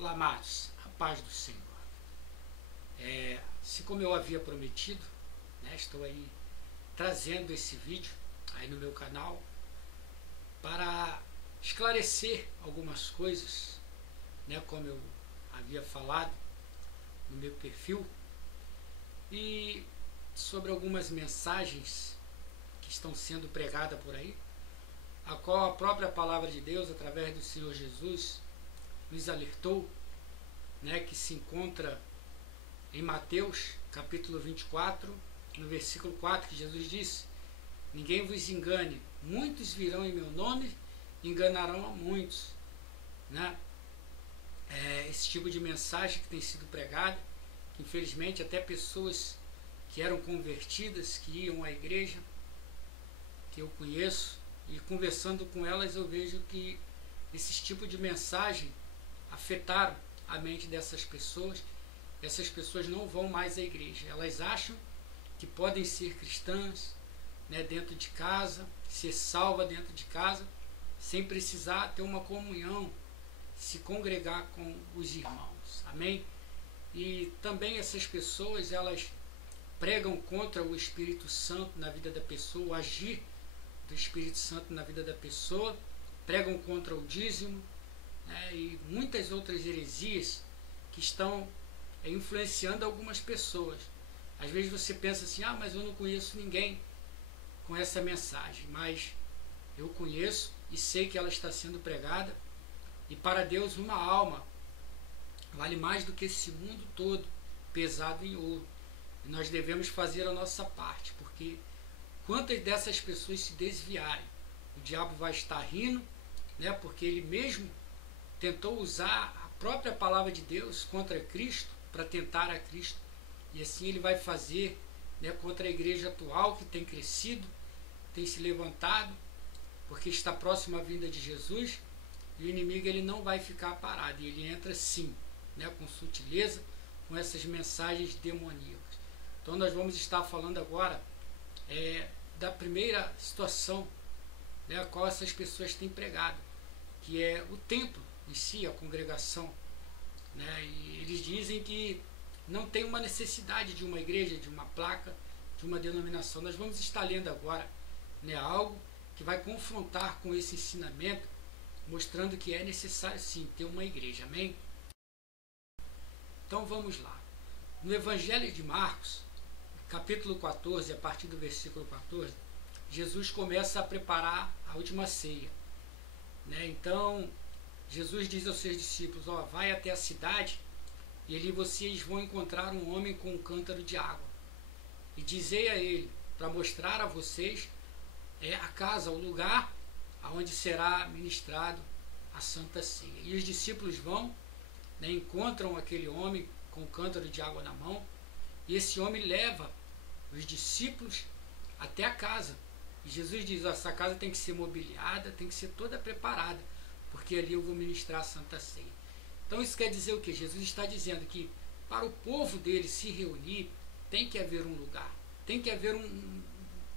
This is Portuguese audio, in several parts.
Olá, amados, a paz do Senhor. Assim como eu havia prometido, né, estou aí trazendo esse vídeo aí no meu canal para esclarecer algumas coisas, né, como eu havia falado no meu perfil, e sobre algumas mensagens que estão sendo pregadas por aí, a qual a própria palavra de Deus, através do Senhor Jesus, nos alertou, né, que se encontra em Mateus, capítulo 24, no versículo 4, que Jesus disse: ninguém vos engane, muitos virão em meu nome e enganarão a muitos, né? Esse tipo de mensagem que tem sido pregada, que infelizmente até pessoas que eram convertidas, que iam à igreja, que eu conheço, e conversando com elas eu vejo que esse tipo de mensagem afetaram a mente dessas pessoas. Essas pessoas não vão mais à igreja, elas acham que podem ser cristãs, né, dentro de casa, ser salva dentro de casa, sem precisar ter uma comunhão, se congregar com os irmãos, amém? E também essas pessoas, elas pregam contra o Espírito Santo na vida da pessoa, o agir do Espírito Santo na vida da pessoa, pregam contra o dízimo, né, e muitas outras heresias que estão influenciando algumas pessoas. Às vezes você pensa assim: ah, mas eu não conheço ninguém com essa mensagem, mas eu conheço e sei que ela está sendo pregada, e para Deus uma alma vale mais do que esse mundo todo pesado em ouro, e nós devemos fazer a nossa parte, porque quantas dessas pessoas se desviarem, o diabo vai estar rindo, né, porque ele mesmo tentou usar a própria palavra de Deus contra Cristo, para tentar a Cristo, e assim ele vai fazer, né, contra a igreja atual, que tem crescido, tem se levantado, porque está próximo à vinda de Jesus, e o inimigo ele não vai ficar parado, e ele entra sim, né, com sutileza, com essas mensagens demoníacas. Então nós vamos estar falando agora da primeira situação, né, a qual essas pessoas têm pregado, que é o templo em si, a congregação, né? E eles dizem que não tem uma necessidade de uma igreja, de uma placa, de uma denominação. Nós vamos estar lendo agora, né, algo que vai confrontar com esse ensinamento, mostrando que é necessário sim ter uma igreja, amém? Então vamos lá. No Evangelho de Marcos, capítulo 14, a partir do versículo 14, Jesus começa a preparar a última ceia, né? Então Jesus diz aos seus discípulos: ó, vai até a cidade, e ali vocês vão encontrar um homem com um cântaro de água, e dizei a ele para mostrar a vocês a casa, o lugar aonde será ministrado a Santa Ceia. E os discípulos vão, né, encontram aquele homem com o cântaro de água na mão, e esse homem leva os discípulos até a casa. E Jesus diz: ó, essa casa tem que ser mobiliada, tem que ser toda preparada, porque ali eu vou ministrar a Santa Ceia. Então isso quer dizer o que? Jesus está dizendo que para o povo dele se reunir, tem que haver um lugar, tem que haver um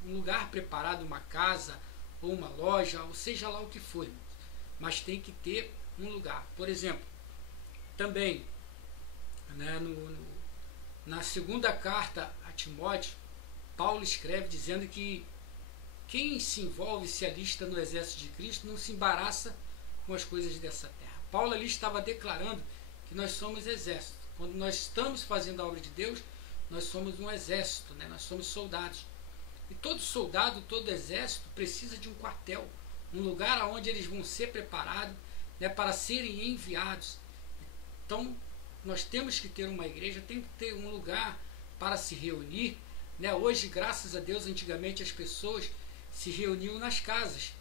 lugar preparado, uma casa, ou uma loja, ou seja lá o que for, mas tem que ter um lugar. Por exemplo, também, né, na segunda carta a Timóteo, Paulo escreve dizendo que quem se envolve, se alista no exército de Cristo, não se embaraça com as coisas dessa terra. Paulo ali estava declarando que nós somos exército. Quando nós estamos fazendo a obra de Deus, nós somos um exército, né? Nós somos soldados. E todo soldado, todo exército precisa de um quartel, um lugar onde eles vão ser preparados, né, para serem enviados. Então nós temos que ter uma igreja, tem que ter um lugar para se reunir, né? Hoje, graças a Deus, antigamente as pessoas se reuniam nas casas,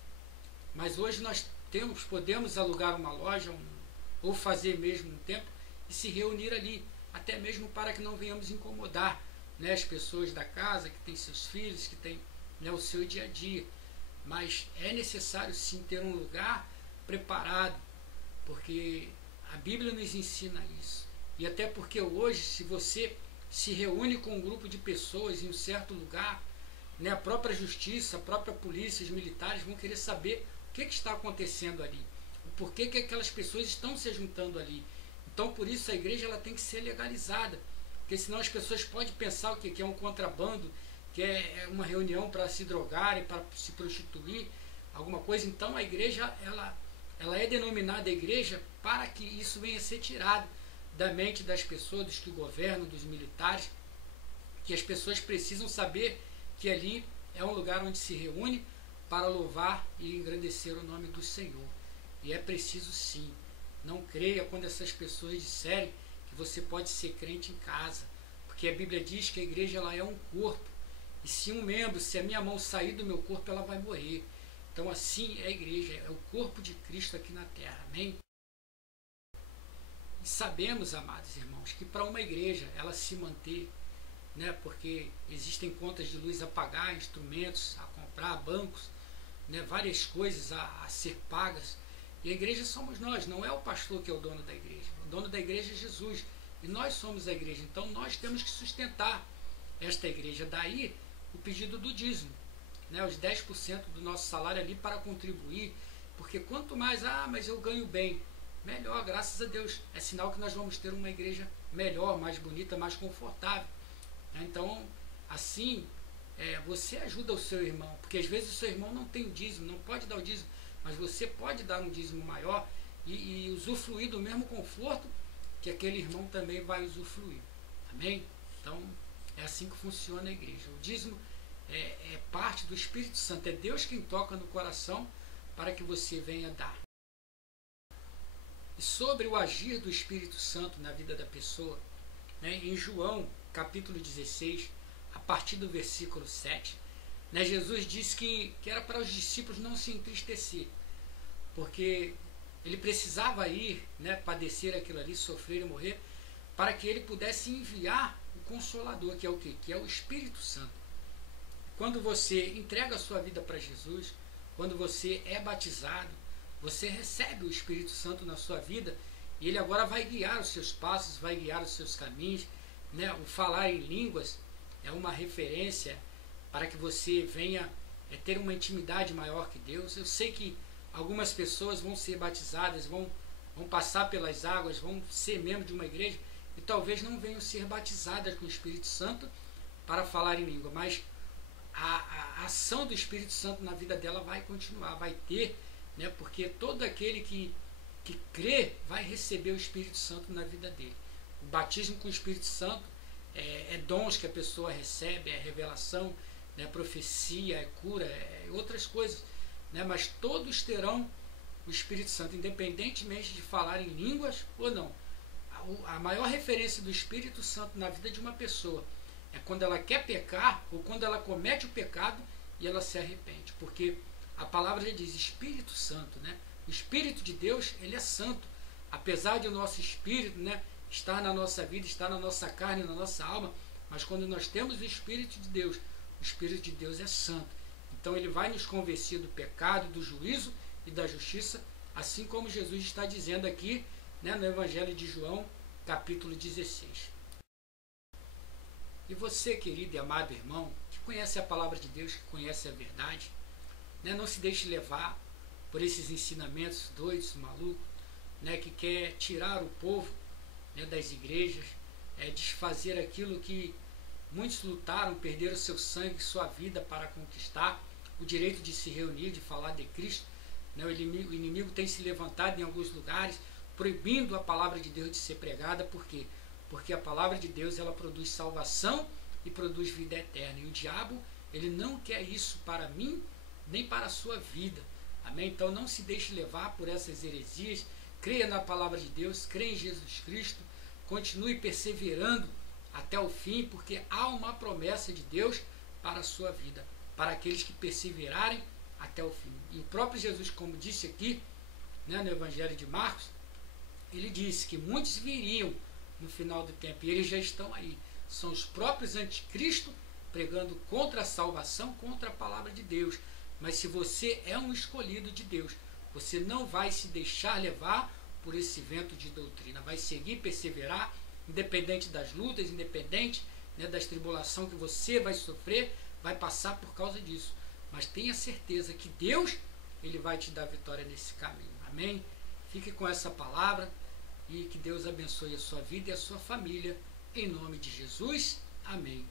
mas hoje nós podemos alugar uma loja, ou fazer mesmo um templo e se reunir ali, até mesmo para que não venhamos incomodar, né, as pessoas da casa, que têm seus filhos, que têm, né, o seu dia a dia. Mas é necessário sim ter um lugar preparado, porque a Bíblia nos ensina isso. E até porque hoje, se você se reúne com um grupo de pessoas em um certo lugar, né, a própria justiça, a própria polícia, os militares vão querer saber o que está acontecendo ali, o porquê que aquelas pessoas estão se juntando ali. Então, por isso, a igreja ela tem que ser legalizada, porque senão as pessoas podem pensar o que é um contrabando, que é uma reunião para se drogarem, para se prostituir, alguma coisa. Então, a igreja ela é denominada igreja para que isso venha a ser tirado da mente das pessoas, dos que governam, dos militares, que as pessoas precisam saber que ali é um lugar onde se reúne para louvar e engrandecer o nome do Senhor. E é preciso sim, não creia quando essas pessoas disserem que você pode ser crente em casa, porque a Bíblia diz que a igreja ela é um corpo, e se um membro, se a minha mão sair do meu corpo, ela vai morrer. Então assim é a igreja, é o corpo de Cristo aqui na terra, amém? E sabemos, amados irmãos, que para uma igreja ela se manter, né, porque existem contas de luz a pagar, instrumentos a comprar, bancos, né, várias coisas a ser pagas, e a igreja somos nós, não é o pastor que é o dono da igreja. O dono da igreja é Jesus, e nós somos a igreja, então nós temos que sustentar esta igreja. Daí o pedido do dízimo, né, os 10% do nosso salário ali para contribuir, porque quanto mais, mas eu ganho bem, melhor, graças a Deus. É sinal que nós vamos ter uma igreja melhor, mais bonita, mais confortável. Então, assim, você ajuda o seu irmão, porque às vezes o seu irmão não tem o dízimo, não pode dar o dízimo, mas você pode dar um dízimo maior e usufruir do mesmo conforto que aquele irmão também vai usufruir. Amém? Então, é assim que funciona a igreja. O dízimo é parte do Espírito Santo, é Deus quem toca no coração para que você venha dar. E sobre o agir do Espírito Santo na vida da pessoa, né, em João capítulo 16, a partir do versículo 7, né, Jesus disse que era para os discípulos não se entristecer, porque ele precisava ir, né, padecer aquilo ali, sofrer e morrer, para que ele pudesse enviar o Consolador, que é o quê? Que é o Espírito Santo. Quando você entrega a sua vida para Jesus, quando você é batizado, você recebe o Espírito Santo na sua vida, e ele agora vai guiar os seus passos, vai guiar os seus caminhos, né? O falar em línguas é uma referência para que você venha ter uma intimidade maior que Deus. Eu sei que algumas pessoas vão ser batizadas, vão passar pelas águas, vão ser membros de uma igreja e talvez não venham ser batizadas com o Espírito Santo para falar em língua, mas a ação do Espírito Santo na vida dela vai continuar, vai ter, né? Porque todo aquele que crê vai receber o Espírito Santo na vida dele. O batismo com o Espírito Santo é dons que a pessoa recebe, é revelação, né, profecia, é cura, é outras coisas, né, mas todos terão o Espírito Santo, independentemente de falar em línguas ou não. A maior referência do Espírito Santo na vida de uma pessoa é quando ela quer pecar ou quando ela comete o pecado e ela se arrepende, porque a palavra já diz Espírito Santo, né? O Espírito de Deus, ele é santo, apesar de o nosso espírito, né, estar na nossa vida, estar na nossa carne, na nossa alma, mas quando nós temos o Espírito de Deus, o Espírito de Deus é santo. Então ele vai nos convencer do pecado, do juízo e da justiça, assim como Jesus está dizendo aqui, né, no Evangelho de João, capítulo 16. E você, querido e amado irmão, que conhece a palavra de Deus, que conhece a verdade, né, não se deixe levar por esses ensinamentos doidos, malucos, né, que quer tirar o povo, né, das igrejas, desfazer aquilo que muitos lutaram, perderam seu sangue, sua vida para conquistar o direito de se reunir, de falar de Cristo. Né, o inimigo tem se levantado em alguns lugares, proibindo a palavra de Deus de ser pregada. Por quê? Porque a palavra de Deus ela produz salvação e produz vida eterna. E o diabo ele não quer isso para mim, nem para a sua vida. Amém? Então não se deixe levar por essas heresias. Creia na palavra de Deus, creia em Jesus Cristo, continue perseverando até o fim, porque há uma promessa de Deus para a sua vida, para aqueles que perseverarem até o fim. E o próprio Jesus, como disse aqui, né, no Evangelho de Marcos, ele disse que muitos viriam no final do tempo, e eles já estão aí. São os próprios anticristo pregando contra a salvação, contra a palavra de Deus. Mas se você é um escolhido de Deus, você não vai se deixar levar por esse vento de doutrina. Vai seguir, perseverar, independente das lutas, independente, né, das tribulações que você vai sofrer, vai passar por causa disso. Mas tenha certeza que Deus ele vai te dar vitória nesse caminho. Amém? Fique com essa palavra. e que Deus abençoe a sua vida e a sua família. Em nome de Jesus. Amém.